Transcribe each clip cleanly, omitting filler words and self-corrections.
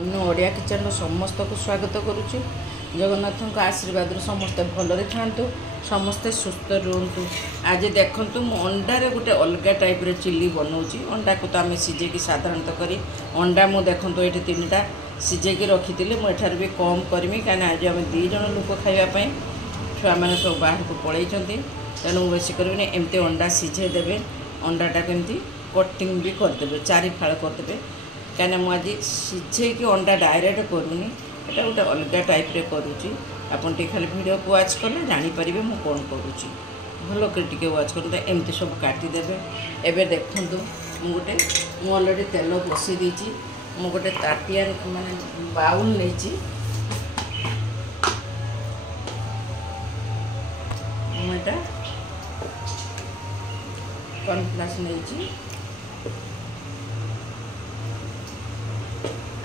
अन्य ओडिया किचन समस्त को स्वागत करुच्ची। जगन्नाथ आशीर्वाद समस्ते भलरे खातु, समस्ते सुस्थ रुहतु। आज देखूँ अंडार गोटे अलग टाइप चिली बनाऊँगी। अंडा को तो आम सीझे साधारणतः करी अंडा मु देखूँ ये 3टा सीझे रखी मुझे भी कम करमी कहीं आज आम 2 जन लोक खावाई छुआ मैंने सब बाहर को पलि तेणु बेसी करें एमती अंडा सीझे देवे। अंडाटा केमती कटिंग भी करदे 4 फाड़ करदे कहीं मुझे सीझे कि अंडा डायरेक्ट करूनी एटा गोटे अलग टाइप रे करुच्ची। आपन टी खाली वीडियो को वाच कले जानीपर मु कौन करुच्ची भल कर वाच कर एमती सब काटिदेवे। एबे देखंतु मु गोटे मु ऑलरेडी तेल बसई देछि। मु गोटे ताटिया माने बाउल लेछि। मुटा कॉर्नफ्लेक्स लेछि।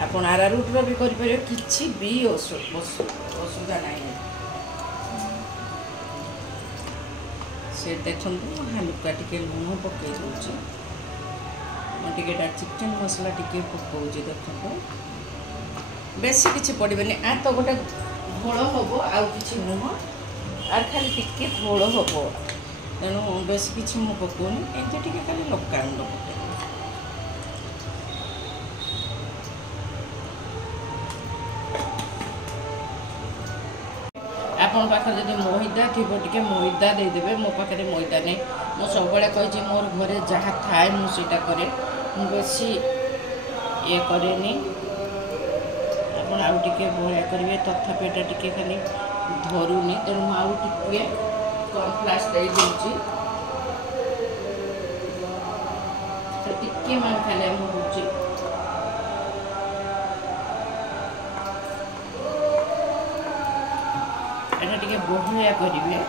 आपन आरारूट भी करें किसी भी असुविधा ना से देखो हल्का टिके लुण पकई दूची टिकेटा चिकेन मसला टिके पकाऊँगी। देखो बेसी किसी पड़े आ तो गोटे घोल हम आउ कि नुह आर खाली टिके घोल हम तेणु बेसी किसी मुझे पकाऊनी एमती टिके खाली लंका गुंड पकाए। आपन पाखे जब मैदा थी टे मैदा देदेवे। मो पाखे मैदा नहीं मुझे सब कही मोर घरे जहाँ थाए मुझे करे बेसी ये कैनि आप आउ टे बया करेंगे तथापि एटा टे खाली धरुनी तेणु मुझे कॉर्नफ्लेक्स दे दूची टे मैं खाली हूँ एटा टे बहलिया करेंगे।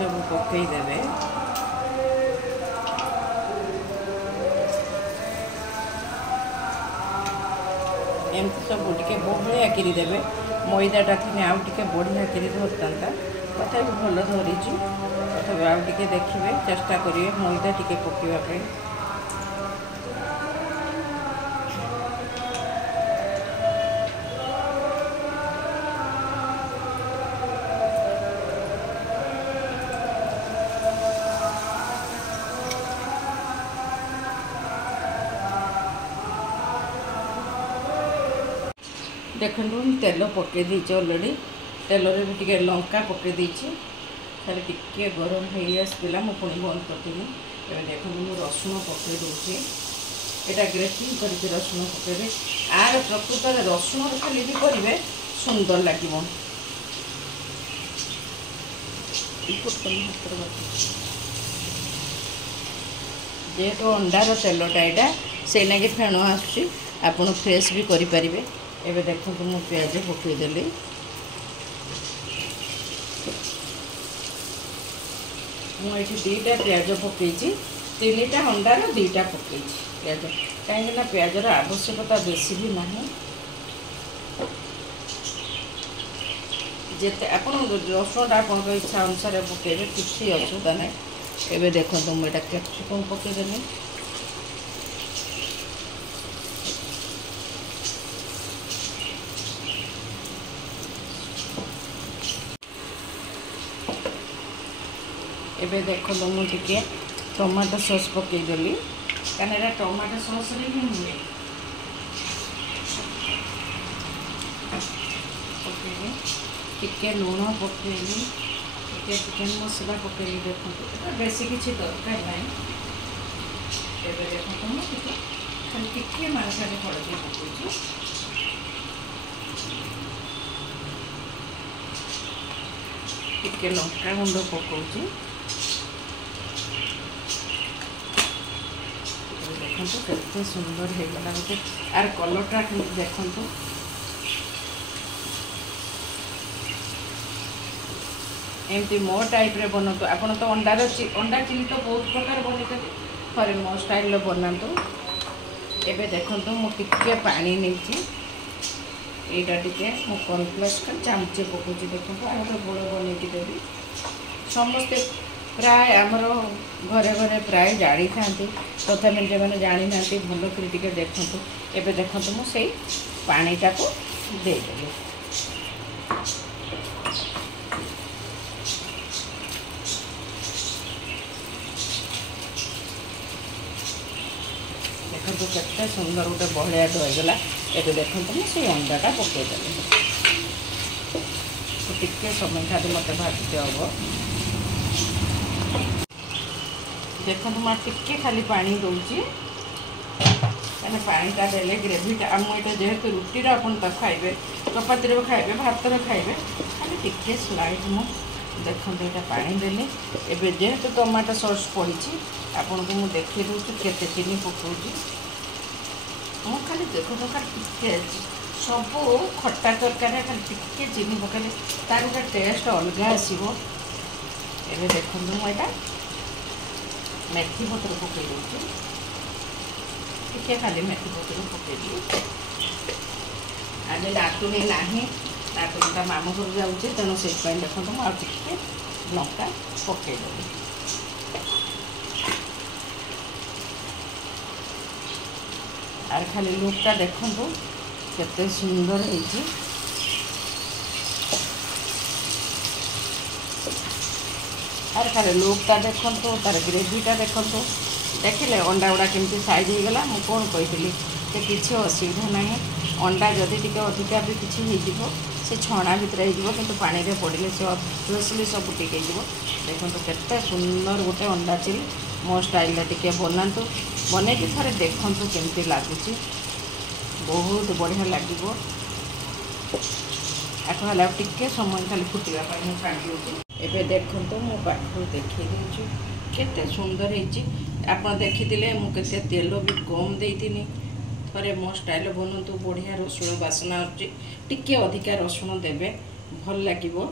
सब पकईदेवे। एमती सब टे बहलिया करी देवे। मैदाटा थी आउ टे बढ़िया करी धरता तथा भल धरी तथा आउ टे देखिए चेष्टा करेंगे मैदा टे पकाइवाई। देखो तेल पकई देची अलरेडी तेल भी टे लंका पकई देची खाली टिके गरम हो आसला मुझे पुणी बंद करदेवी। देखो मुझे रसुण पकई दूसरी यहाँ ग्रेटिंग करके रसुण पकड़े आर प्रकृत रसुण खाली भी करेंगे सुंदर लगे। जेहेतु अंडार तेलटा यहाँ से लगे फेण आसूँ आपड़ फ्रेश भी करें। एबे देखो मु प्याज पकईदेली। मुझे 2टा प्याज पकई 3टा अंडार 2टा पकई प्याज कहीं प्याजर आवश्यकता बेसी भी ना जिते आप रसुणटा आप इच्छा अनुसार पकड़े किसी असुविधा ना। एबे देखो मुझे कैप्सिकम पकईदेली। एबे देखो मुझे टमाटो सॉस पकईदेली कहीं टमाटो सॉस रे ही हुए पकईली टिके लुण पकईली ଟିକେ ଚିକେନ୍ ମସଲା ପକେଇଲି। ଦେଖନ୍ତୁ ବେଶୀ କିଛି ଦରକାର ନାହିଁ। ଏବେ ଦେଖନ୍ତୁ ମୁଁ ଟିକେ ଖାଲି ଟିକେ ଖାଲି ହଳଦୀ ପକାଉଛି। ଟିକେ ଲଙ୍କା ଗୁଣ୍ଡ ପକାଉଛି। ଦେଖନ୍ତୁ କେତେ ସୁନ୍ଦର ହେଇଗଲା ଗୋଟେ। ଆର କଲର୍ଟା କିନ୍ତୁ ଦେଖନ୍ତୁ। एमती मो टाइप रे बनातु। आपण तो अंडा चिली तो बहुत प्रकार बन थे मो स्टाइल बनातु। एबे देखंतु मु टिके पानी नहीं एटा टिके मो कॉर्नफ्लेक्स का चामचे पकाउची। देखंतु आ तो गोल बनेकी देबी। समस्ते प्राय आमर घरे घरे प्राय जानी था तथापि जो मैंने जानी ना भल कर देखु। एबे देखंतु मु सेई पानीटा को देदेली। देखो केते सुंदर गोटे बहलिया होगला। ये देखो मुझे अंडाटा पकईदेली। टिके समय खाली मत भाजते हम। देखो मैं टिके खाली पानी दूची कहीं पानीटा देले ग्रेवीटा मुझे जेहेतु रुटी आपन तो खाइबे चपाती खाइबे भात खाइबे खाली टिके स्लाइड मु देखो यहाँ पानी देली। एबे जेहेतु टमाटो सॉस पड़ी आपन को मुझे देखी दूसरी केते चीनी पकाउची। मु खाली देखो खाली टिके सब खट्टा तरकारी खाली टिके चीनी पकाइले तार गोटे टेस्ट अलग आसो। एबे देखो मुझे मेथी पत्र पकई दूसरी टिके खाली मेथी पत्र पकईदी। आज नातुणी ना नातुणीटा मामू घर जाऊँगी तेणु से देखो मुझे लंका पकईदेवी। आर खाली लुकटा देखु केते सुंदर है। आर खाली लुकटा देखु तार ग्रेवीटा देखु देखिले अंडा गुड़ा केमती साइज होगला। मुझे कौन कही किसी असुविधा ना। अंडा जदि टी अधिका भी किसी हो से छणा भितर हो कि पानी में पड़े से अब्वियसली सब टिके देखो केते सुंदर गोटे अंडा चिली मो स्टाइल टिके बनातु। बने कि थे देखु केमती लगुच बहुत बढ़िया लगे। आपको टिके समय खाली फुटा छाड़ी दूसरी। एबे देखो मो पाखु देखी दूँ केते सुंदर होती। आप देखी मुझे तेल भी कम देनी। थे मो स्टाइल बनतु बढ़िया रसुण बासना टिके अधिका रसुण देवे भल लगे।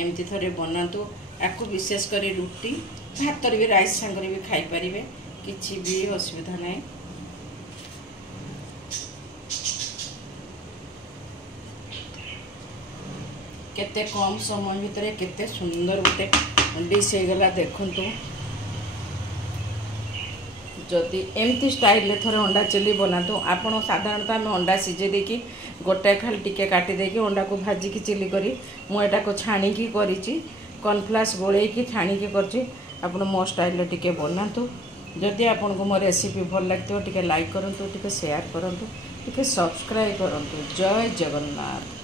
एमती थे बनातु। आपको विशेषकर रुटी भात भी राइस सांगरे भी खाई पारिबे किछि भी असुविधा नहीं। केते कम समय भितर केते सुंदर गोटे डिश होगला। देखंतु जदि एमती स्टाइल थोड़े अंडा चिली बनातु। आपड़ साधारणतः आम अंडा सीझे देकी गोटे खाली टिके काटी देकी अंडा को भाजिकी चिली करी मुझा को छाणिकी करी कॉर्नफ्लेक्स गोलैकी छाणिकी करछि। आपण मो स्टाइल टिके बनातु। जदि आपन को मो रेसिपी भल लगथिबो टिके लाइक करंतु टिके शेयर करंतु टिके सब्सक्राइब करंतु। जय जगन्नाथ।